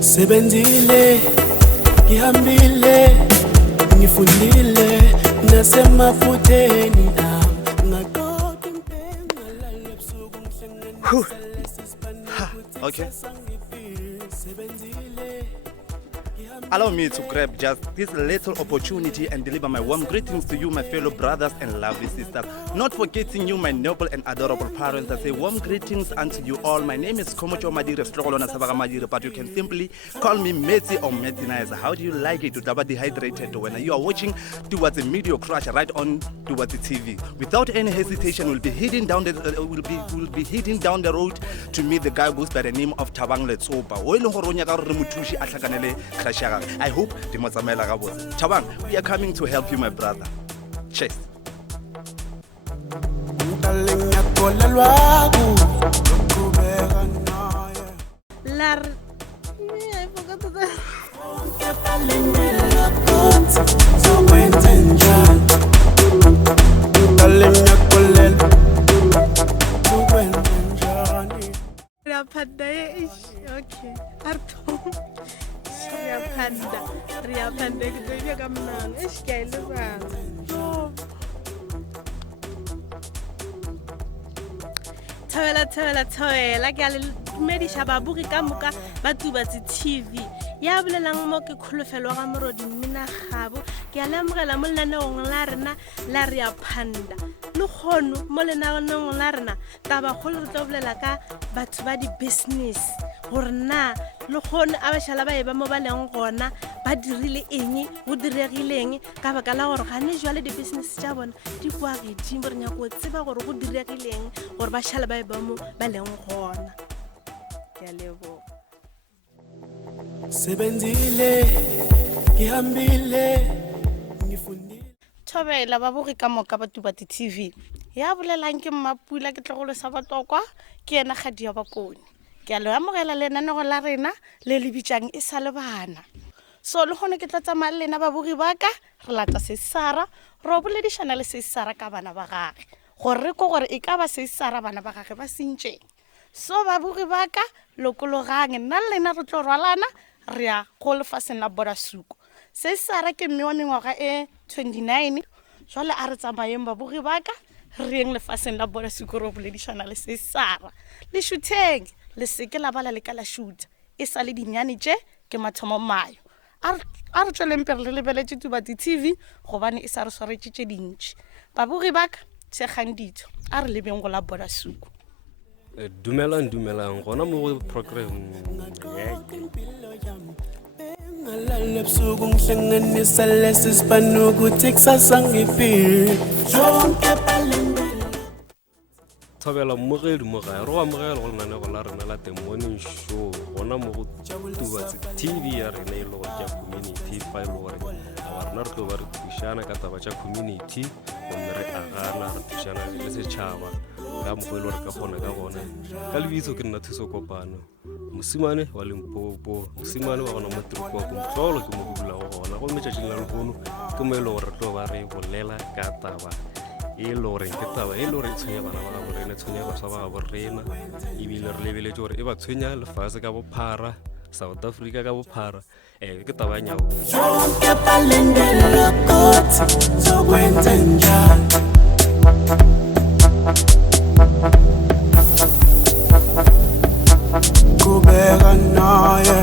Sebenzile, ngihambile, ngifundile, nasemafutheni ngaqoqa impela lalebusuku ngihlanganisa lesisibani Okay. Allow me to grab just this little opportunity and deliver my warm greetings to you, my fellow brothers and lovely sisters. Not forgetting you, my noble and adorable parents. I say warm greetings unto you all. My name is Komocho Madire Slokolona Sabaga Madire, but you can simply call me Metsi or Metinaiza. How do you like it? To double dehydrated when you are watching towards the Media Crush right on towards the TV. Without any hesitation, we'll be heading down the road to meet the guy who's by the name of Thabang Letsopa. I hope Thabang, we are coming to help you, my brother. Cheers. I forgot that. Okay. Ria Panda ke tlo ka mnang e skele ba Tawela ke a le dumedisha babugi ka moka ba tubatse TV ya bolelang mo ke kholofelo ga morodi Mmina Gabo ke a lemogela mo lenaneong la rena la Ria Panda le khono mo lenaneong la rena taba kholo re tlo bolela ka batho ba di business gore na le khono a ba shala ba eba mo ba leng gona ba dirile eng go diregileng ka baka la gore ga ne jwale di business tša bona di kwa gedimo re nya go tseba gore go diregileng gore ba shala ba eba mo ba leng gona ke a lebo sebenzile ngihambile ngifundile Thobela ba bogi ka moka ba tubatse TV ya bolelang ke Mmapula ke tlogolo sa batokwa ke ena Gadia Bakoni ke a le amogela lenaneo la rena le le bitsang e sa le bana so le gone ke tla tsamaya lena ba bogi baka re lata Sesara ro boledishana le Sesara ka bana ba gage gore ko gore e ka ba Sesara bana ba gage ba sintšeng so ba bogi baka lokologang nna lena re tlo rwalana re ya go lefaseng la Bodasuko Sesara ke mme wa mengwaga e 29 jwale a re tsamayeng ba bogi baka re yeng lefaseng la Bodasuko ro boledishana le Sesara le shooting le seke la bala le ka la shoot e sa le dinyane tše ke mathomo mayo a re tsweleng pele le lebeletse tubatse TV gobane e sa re swaretse tše dintši babogi baka tšegang ditho a re lebeng go la Bodasuko dumelang gona mo program ngalabusuku ngihlanganisa lesisibani ukuthi kusasa ngifile jonke balindele Thobela mogedi mo gae ro amogela go lenaneo la rena la The Morning Show gona mo go tubatse TV ya rena e le go tša community fa e le gore a rena re tlo ba re thušana ka taba tša community gomme re agana re thušana le setšhaba ka mokgwa e le gore ka kgona ka gona ka lebitso ke nna Thuso Kopano mosimane wa Limpopo mosimane wa gona mo Teropo Motlolo ke mo go dulago gona go metšatšing la lehono ke mo e le gore re tlo ba re bolela ka taba e le gore ke taba e le gore e tshwenya bana ba ga borena tshwenya baswa ba ga borena ebile re lebeletse gore e ba tshwenya lefase ka bophara South Africa ka bophara ke taba ya nyago jonke balindele ukuthi zokwenza njani kubeka naye